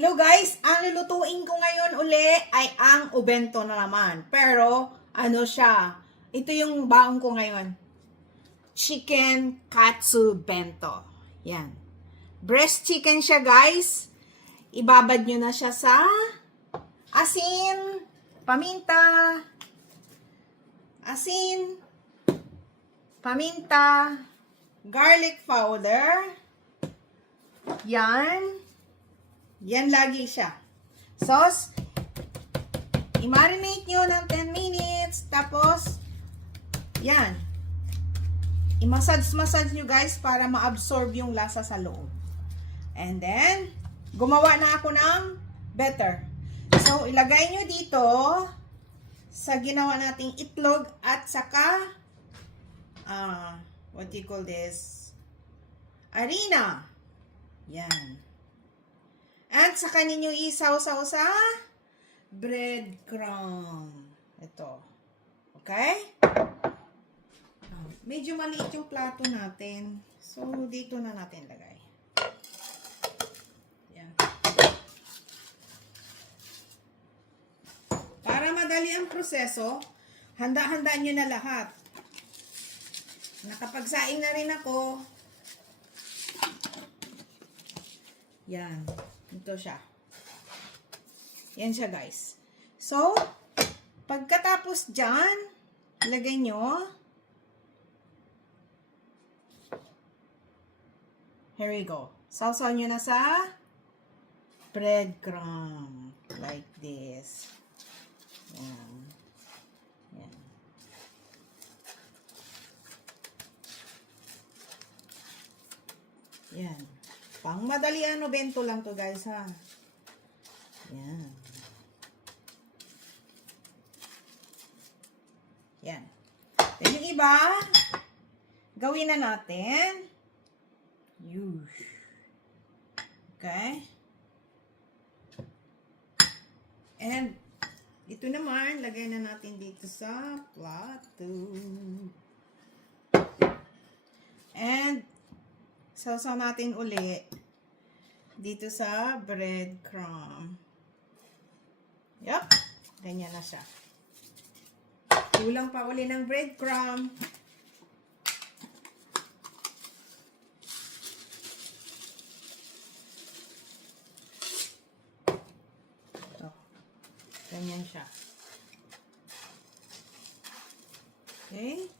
Hello guys, ang lulutuin ko ngayon uli ay ang ubento na naman. Pero, ano siya? Ito yung baon ko ngayon. Chicken katsu bento. Yan. Breast chicken siya guys. Ibabad nyo na siya sa asin, paminta, garlic powder. Yan. Yan lagi siya. Sauce, i-marinate nyo ng 10 minutes. Tapos, yan. I-massage nyo guys para ma-absorb yung lasa sa loob. And then, gumawa na ako ng batter. So, ilagay nyo dito sa ginawa nating itlog at saka, what do you call this? Harina. Yan. At saka ninyo isaw-saw sa breadcrumb. Ito. Okay? Medyo maliit yung plato natin. So, dito na natin lagay. Yan. Para madali ang proseso, handa-handa nyo na lahat. Nakapagsaing na rin ako. Yan. Ito siya. Yan siya, guys. So, pagkatapos dyan, ilagay nyo. Here we go. Sausaw nyo na sa breadcrumb. Like this. Yan. Yan. Yan. Pang madalian o bento lang to guys ha. Yan. Yan. Then yung iba, gawin na natin. Yush. Okay. And ito naman, lagay na natin dito sa plato. And sausaw natin uli dito sa breadcrumb. Yup. Ganyan na siya. Kulang pa uli ng breadcrumb. Ito. Ganyan siya. Okay.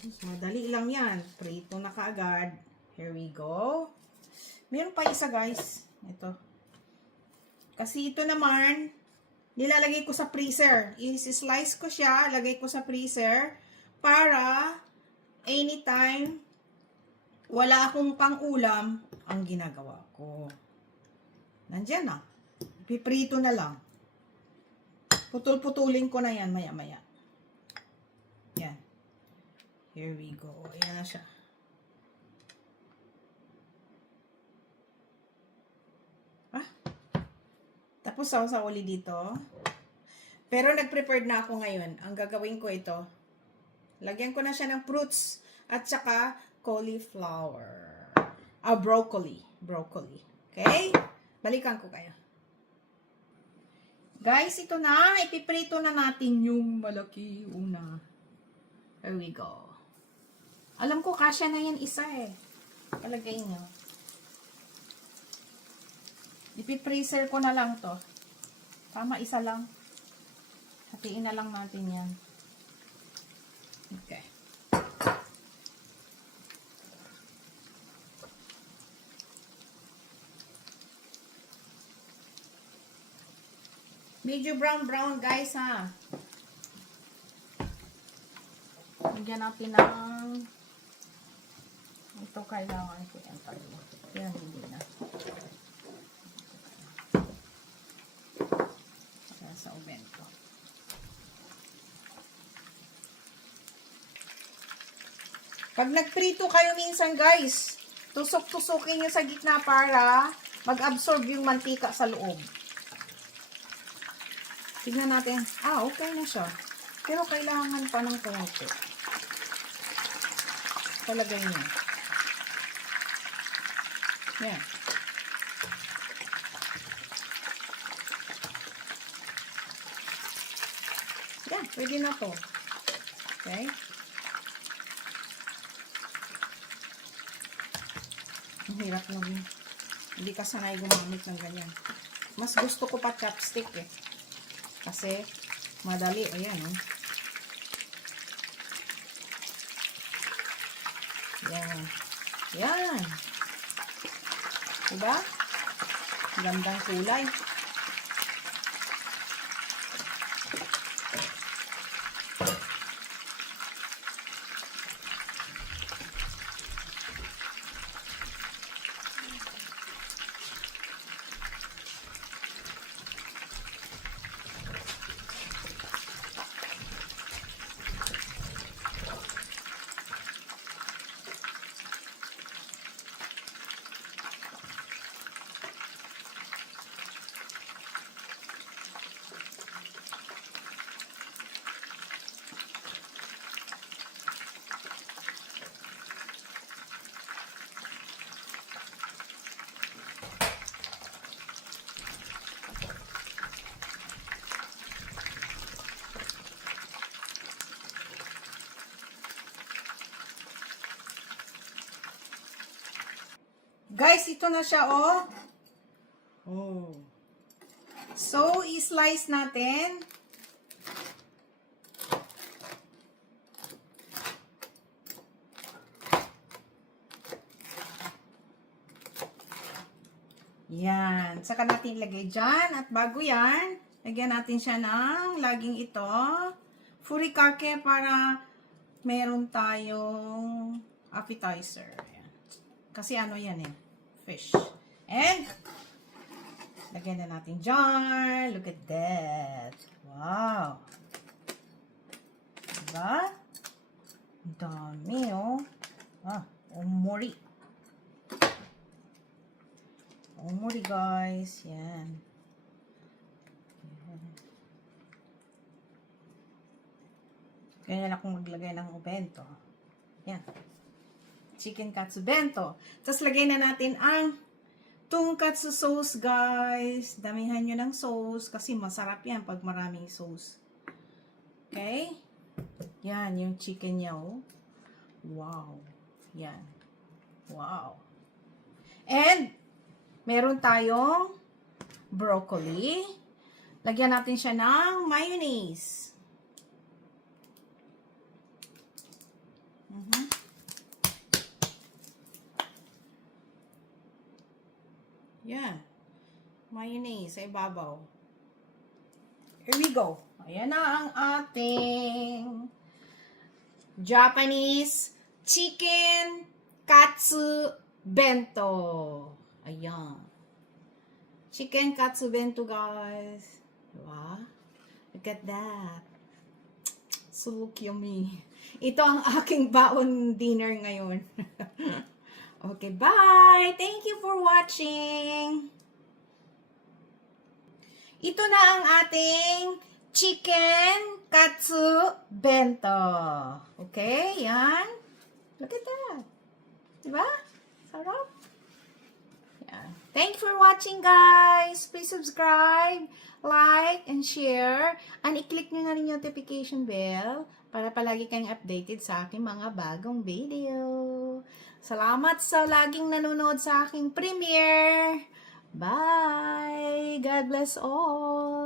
Madali lang yan. Prito na kaagad. Here we go. Meron pa isa guys. Ito. Kasi ito naman, nilalagay ko sa freezer. I-slice ko siya, lagay ko sa freezer para anytime wala akong pang-ulam, ang ginagawa ko. Nandyan na. Piprito na lang. Putol-putulin ko na yan maya-maya. Yan. Here we go. Ayan na siya. Ah? Tapos sausaw uli dito. Pero nag-prepared na ako ngayon. Ang gagawin ko ito. Lagyan ko na siya ng fruits at saka cauliflower. Broccoli. Broccoli. Okay? Balikan ko kayo. Guys, ito na. Ipiprito na natin yung malaki una. Here we go. Alam ko, kasya na yan isa eh. Palagay nyo. Ipi-freezer ko na lang to. Tama, isa lang. Hatiin na lang natin yan. Okay. Medyo brown guys ha. Lagyan natin ng ito kailangan ko yung talo. Yan, hindi na. Kaya sa ubento. Pag nagprito kayo minsan guys, tusok-tusukin nyo sa gitna para mag-absorb yung mantika sa loob. Tignan natin. Okay na siya. Pero kailangan pa ng konti. Palagay niyo. Yan. Yan, pwede na to. Okay? Ang hirap lang. Hindi ka sanay gumamit ng ganyan. Mas gusto ko pa chopstick eh. Kasi, madali. Ayan, oh. Yan. Yan. Diba? Gandang kulay. Guys, ito na siya, oh. Oh. So, i-slice natin. Yan. Saka natin ilagay dyan. At bago yan, lagyan natin siya ng laging ito. Furikake para meron tayong appetizer. Ayan. Kasi ano yan eh. Fish. And, lagyan na natin dyan. Look at that. Wow. Diba? Ang dami, oh. Ah, omori. Omori, guys. Yan. Ganyan akong maglagay ng bento. Yan. Chicken katsu bento. Tapos, lagay na natin ang tonkatsu sauce, guys. Damihan nyo ng sauce kasi masarap yan pag maraming sauce. Okay? Yan, yung chicken niya, oh. Wow. Yan. Wow. And, meron tayong broccoli. Lagyan natin siya ng mayonnaise. Yan. Mayonnaise sa ibabaw. Here we go. Ayan na ang ating Japanese chicken katsu bento. Ayan. Chicken katsu bento, guys. Diba? Look at that. So look yummy. Ito ang aking baon dinner ngayon. Okay, bye! Thank you for watching! Ito na ang ating chicken katsu bento. Okay, yan. Look at that. Diba? Sarap. Yan. Thank you for watching, guys. Please subscribe, like, and share. And i-click nyo na rin yung notification bell para palagi kayong updated sa aking mga bagong video. Salamat sa laging nanonood sa aking premiere. Bye! God bless all!